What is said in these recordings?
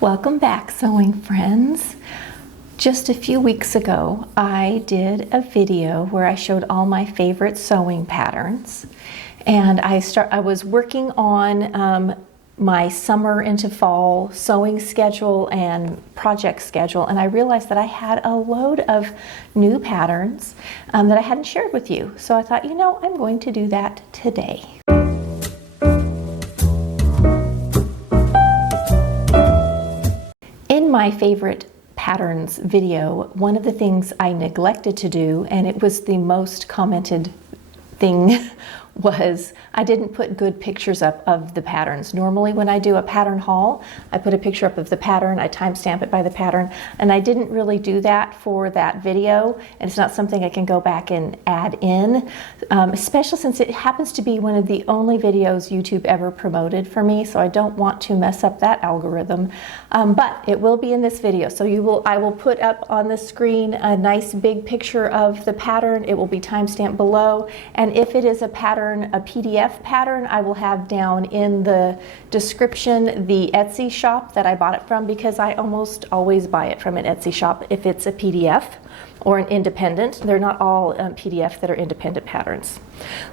Welcome back, sewing friends. Just a few weeks ago, I did a video where I showed all my favorite sewing patterns, and I was working on my summer into fall sewing schedule and project schedule, and I realized that I had a load of new patterns that I hadn't shared with you. So I thought, I'm going to do that today. In my favorite patterns video, one of the things I neglected to do, and it was the most commented thing, was I didn't put good pictures up of the patterns. Normally when I do a pattern haul, I put a picture up of the pattern, I timestamp it by the pattern, and I didn't really do that for that video, and it's not something I can go back and add in, especially since it happens to be one of the only videos YouTube ever promoted for me, so I don't want to mess up that algorithm, but it will be in this video. So I will put up on the screen a nice big picture of the pattern. It will be timestamped below, and if it is a pattern, a PDF pattern, I will have down in the description the Etsy shop that I bought it from, because I almost always buy it from an Etsy shop if it's a PDF or an independent. They're not all PDF that are independent patterns.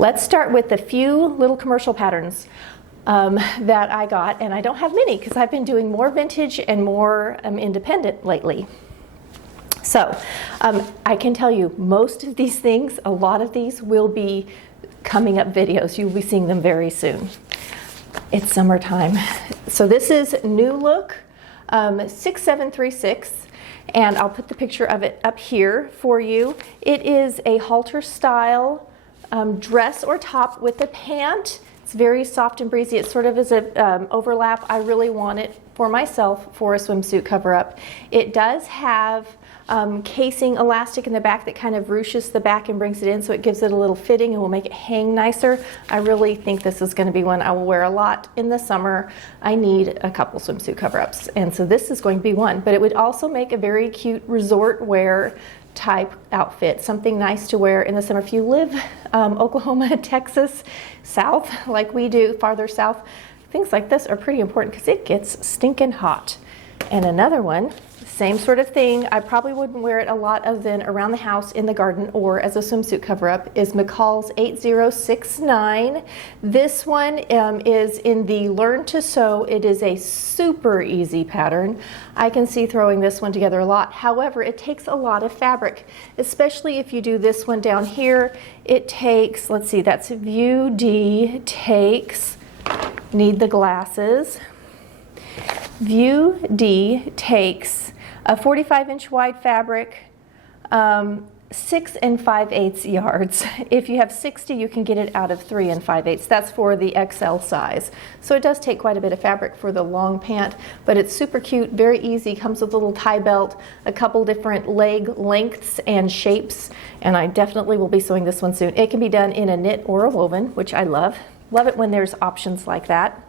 Let's start with the few little commercial patterns that I got, and I don't have many because I've been doing more vintage and more independent lately. So I can tell you most of these things, a lot of these will be coming up videos. You'll be seeing them very soon. It's summertime. So this is New Look 6736, and I'll put the picture of it up here for you. It is a halter style dress or top with a pant. It's very soft and breezy. It sort of is a overlap. I really want it for myself for a swimsuit cover-up. It does have casing elastic in the back that kind of ruches the back and brings it in, so it gives it a little fitting and will make it hang nicer. I really think this is going to be one I will wear a lot in the summer. I need a couple swimsuit cover-ups, and so this is going to be one. But it would also make a very cute resort wear type outfit, something nice to wear in the summer. If you live Oklahoma, Texas, south like we do, farther south, things like this are pretty important because it gets stinking hot. And another one, same sort of thing. I probably wouldn't wear it a lot other than around the house, in the garden, or as a swimsuit cover-up, is McCall's 8069. This one is in the Learn to Sew. It is a super easy pattern. I can see throwing this one together a lot. However, it takes a lot of fabric, especially if you do this one down here. It takes, let's see, that's view D, need the glasses. View D takes a 45-inch wide fabric, 6 5/8 yards. If you have 60, you can get it out of 3 5/8. That's for the XL size. So it does take quite a bit of fabric for the long pant, but it's super cute, very easy, comes with a little tie belt, a couple different leg lengths and shapes, and I definitely will be sewing this one soon. It can be done in a knit or a woven, which I love. Love it when there's options like that.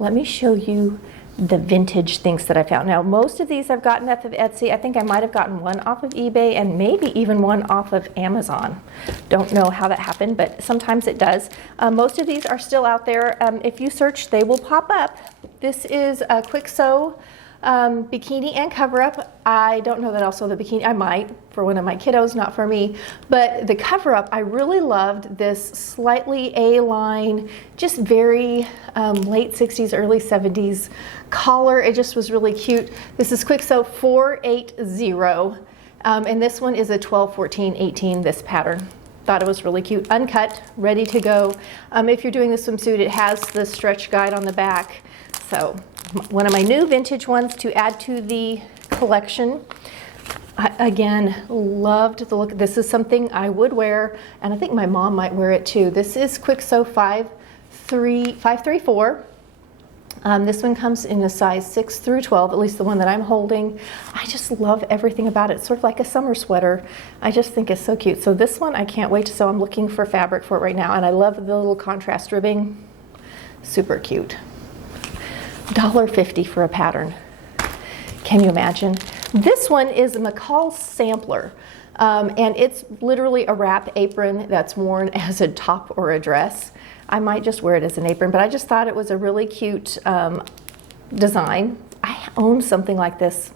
Let me show you the vintage things that I found. Now, most of these I've gotten off of Etsy. I think I might have gotten one off of eBay and maybe even one off of Amazon. Don't know how that happened, but sometimes it does. Most of these are still out there. If you search, they will pop up. This is a Kwik Sew bikini and cover-up. I don't know that I'll sew the bikini. I might for one of my kiddos, not for me. But the cover-up, I really loved this slightly A-line, just very late 60s, early 70s collar. It just was really cute. This is Kwik Sew 480, and this one is a 12, 14, 18, this pattern. Thought it was really cute. Uncut, ready to go. If you're doing the swimsuit, it has the stretch guide on the back. So one of my new vintage ones to add to the collection. I, again, loved the look. This is something I would wear, and I think my mom might wear it too. This is Kwik Sew 534. This one comes in a size 6 through 12, at least the one that I'm holding. I just love everything about it. It's sort of like a summer sweater. I just think it's so cute. So this one I can't wait to sew. I'm looking for fabric for it right now, and I love the little contrast ribbing. Super cute. $1.50 for a pattern. Can you imagine? This one is a McCall sampler, and it's literally a wrap apron that's worn as a top or a dress. I might just wear it as an apron, but I just thought it was a really cute design. owned something like this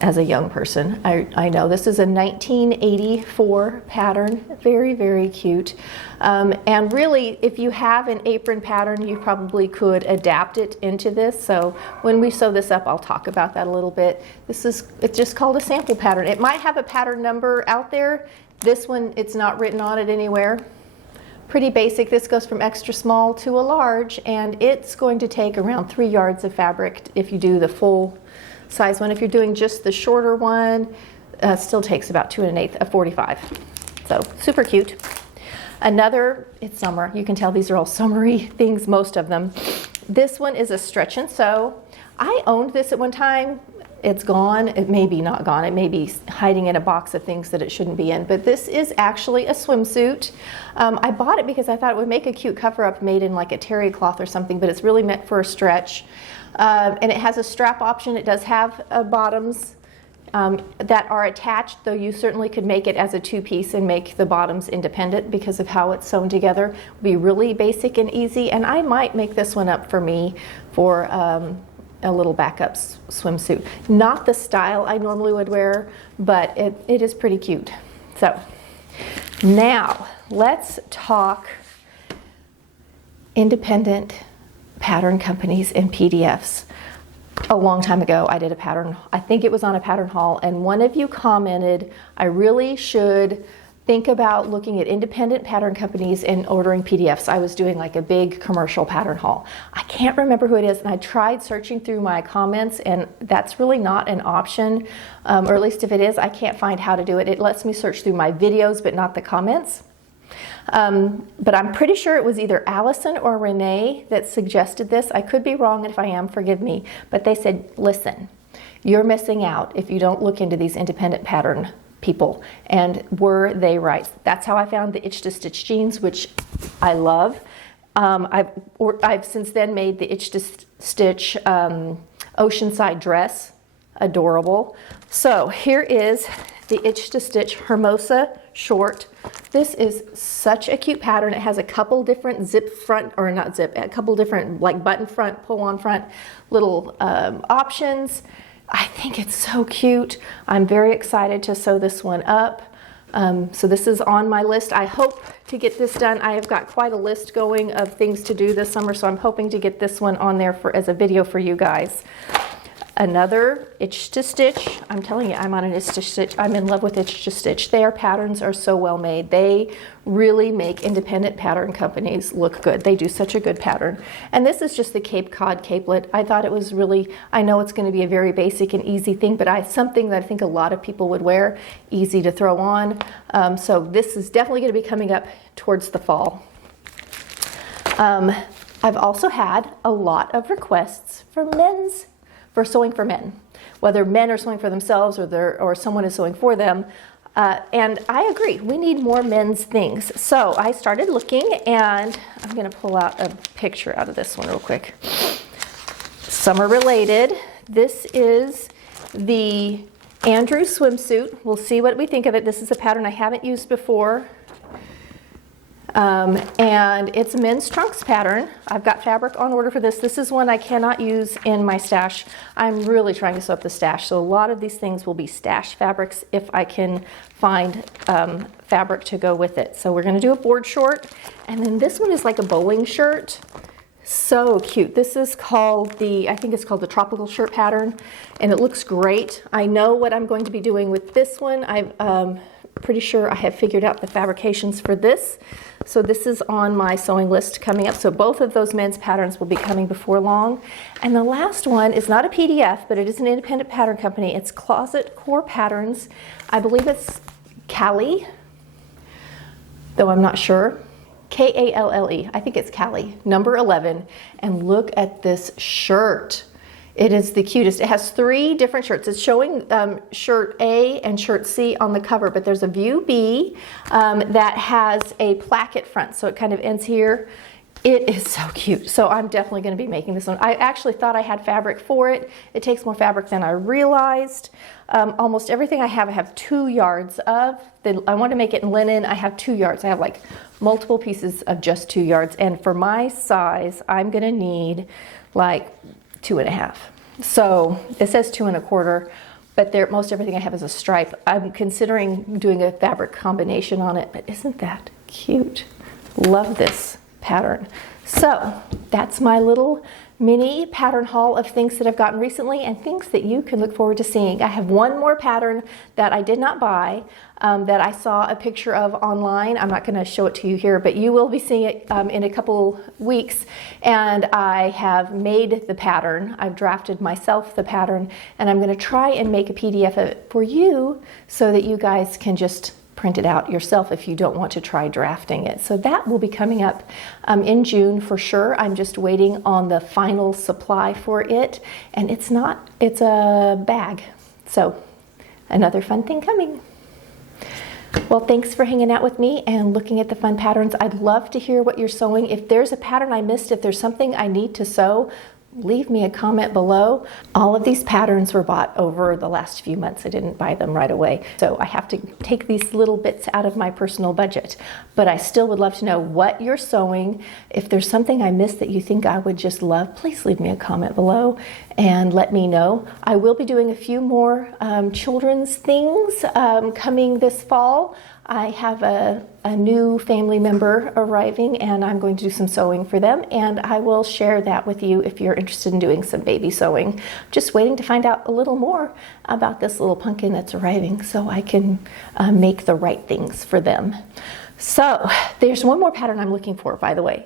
as a young person. I know this is a 1984 pattern, very, very cute. And really, if you have an apron pattern, you probably could adapt it into this. So when we sew this up, I'll talk about that a little bit. It's just called a sample pattern. It might have a pattern number out there. This one, it's not written on it anywhere. Pretty basic. This goes from extra small to a large, and it's going to take around 3 yards of fabric if you do the full size one. If you're doing just the shorter one, still takes about 2 1/8 of 45. So super cute. Another, it's summer. You can tell these are all summery things, most of them. This one is a stretch and sew. I owned this at one time. It's gone. It may be not gone. It may be hiding in a box of things that it shouldn't be in. But this is actually a swimsuit. I bought it because I thought it would make a cute cover-up made in like a terry cloth or something, but it's really meant for a stretch. And it has a strap option. It does have bottoms that are attached, though you certainly could make it as a two-piece and make the bottoms independent because of how it's sewn together. It would be really basic and easy. And I might make this one up for me for a little backup swimsuit. Not the style I normally would wear, but it is pretty cute. So now let's talk independent pattern companies and PDFs. A long time ago, I did a pattern, I think it was on a pattern haul, and one of you commented, I really should think about looking at independent pattern companies and ordering PDFs. I was doing like a big commercial pattern haul. I can't remember who it is, and I tried searching through my comments, and that's really not an option, or at least if it is, I can't find how to do it. It lets me search through my videos, but not the comments. But I'm pretty sure it was either Allison or Renee that suggested this. I could be wrong, and if I am, forgive me. But they said, listen, you're missing out if you don't look into these independent pattern people. And were they right? That's how I found the Itch to Stitch jeans, which I love. I've since then made the Itch to Stitch Oceanside dress. Adorable. So here is the Itch to Stitch Hermosa short. This is such a cute pattern. It has a couple different zip front, or not zip, a couple different like button front, pull on front little options. I think it's so cute. I'm very excited to sew this one up. So this is on my list. I hope to get this done. I have got quite a list going of things to do this summer, so I'm hoping to get this one on there as a video for you guys. Another Itch to Stitch. I'm telling you, I'm on an Itch to Stitch. I'm in love with Itch to Stitch. Their patterns are so well made. They really make independent pattern companies look good. They do such a good pattern. And this is just the Cape Cod Capelet. I thought it was really, I know it's going to be a very basic and easy thing, but something that I think a lot of people would wear, easy to throw on. So this is definitely going to be coming up towards the fall. I've also had a lot of requests for sewing for men, whether men are sewing for themselves or someone is sewing for them. And I agree, we need more men's things. So I started looking, and I'm going to pull out a picture out of this one real quick. Summer related. This is the Andrew swimsuit. We'll see what we think of it. This is a pattern I haven't used before. And it's a men's trunks pattern. I've got fabric on order for this. This is one I cannot use in my stash. I'm really trying to sew up the stash, so a lot of these things will be stash fabrics if I can find fabric to go with it. So we're going to do a board short, and then this one is like a bowling shirt. So cute. This is called I think it's called the tropical shirt pattern, and it looks great. I know what I'm going to be doing with this one. I'm pretty sure I have figured out the fabrications for this. So this is on my sewing list coming up. So both of those men's patterns will be coming before long. And the last one is not a PDF, but it is an independent pattern company. It's Closet Core Patterns. I believe it's Kalle, though I'm not sure. Kalle. I think it's Kalle, number 11. And look at this shirt. It is the cutest. It has 3 different shirts. It's showing shirt A and shirt C on the cover, but there's a view B that has a placket front, so it kind of ends here. It is so cute. So I'm definitely going to be making this one. I actually thought I had fabric for it. It takes more fabric than I realized. Almost everything I have 2 yards of. I want to make it in linen. I have 2 yards. I have like multiple pieces of just 2 yards. And for my size, I'm going to need like 2.5. So it says 2 1/4, but most everything I have is a stripe. I'm considering doing a fabric combination on it, but isn't that cute? Love this pattern. So that's my little mini pattern haul of things that I've gotten recently and things that you can look forward to seeing. I have one more pattern that I did not buy that I saw a picture of online. I'm not going to show it to you here, but you will be seeing it in a couple weeks. And I have made the pattern. I've drafted myself the pattern, and I'm going to try and make a PDF of it for you so that you guys can just print it out yourself if you don't want to try drafting it. So that will be coming up in June for sure. I'm just waiting on the final supply for it, and it's a bag. So another fun thing coming. Well, thanks for hanging out with me and looking at the fun patterns. I'd love to hear what you're sewing. If there's a pattern I missed, if there's something I need to sew, leave me a comment below. All of these patterns were bought over the last few months. I didn't buy them right away. So I have to take these little bits out of my personal budget. But I still would love to know what you're sewing. If there's something I missed that you think I would just love, please leave me a comment below and let me know. I will be doing a few more children's things coming this fall. I have a new family member arriving, and I'm going to do some sewing for them, and I will share that with you if you're interested in doing some baby sewing. Just waiting to find out a little more about this little pumpkin that's arriving so I can make the right things for them. So there's one more pattern I'm looking for, by the way.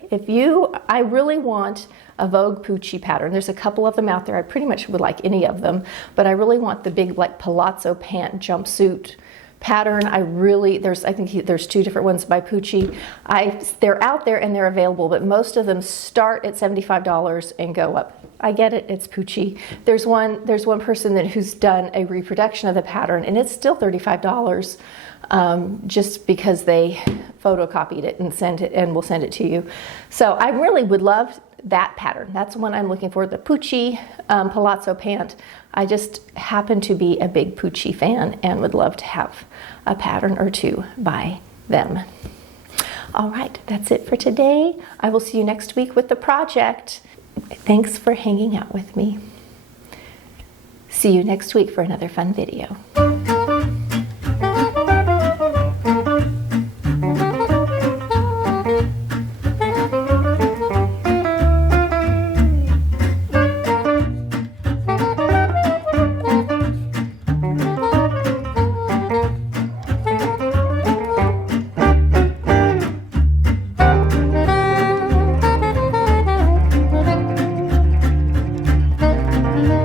I really want a Vogue Pucci pattern. There's a couple of them out there. I pretty much would like any of them, but I really want the big like palazzo pant jumpsuit pattern. I think there's 2 different ones by Pucci. They're out there and they're available, but most of them start at $75 and go up. I get it, it's Pucci. There's one person who's done a reproduction of the pattern, and it's still $35 just because they photocopied it and will send it to you. So I really would love that pattern. That's the one I'm looking for, the Pucci palazzo pant. I just happen to be a big Pucci fan and would love to have a pattern or 2 by them. All right, that's it for today. I will see you next week with the project. Thanks for hanging out with me. See you next week for another fun video.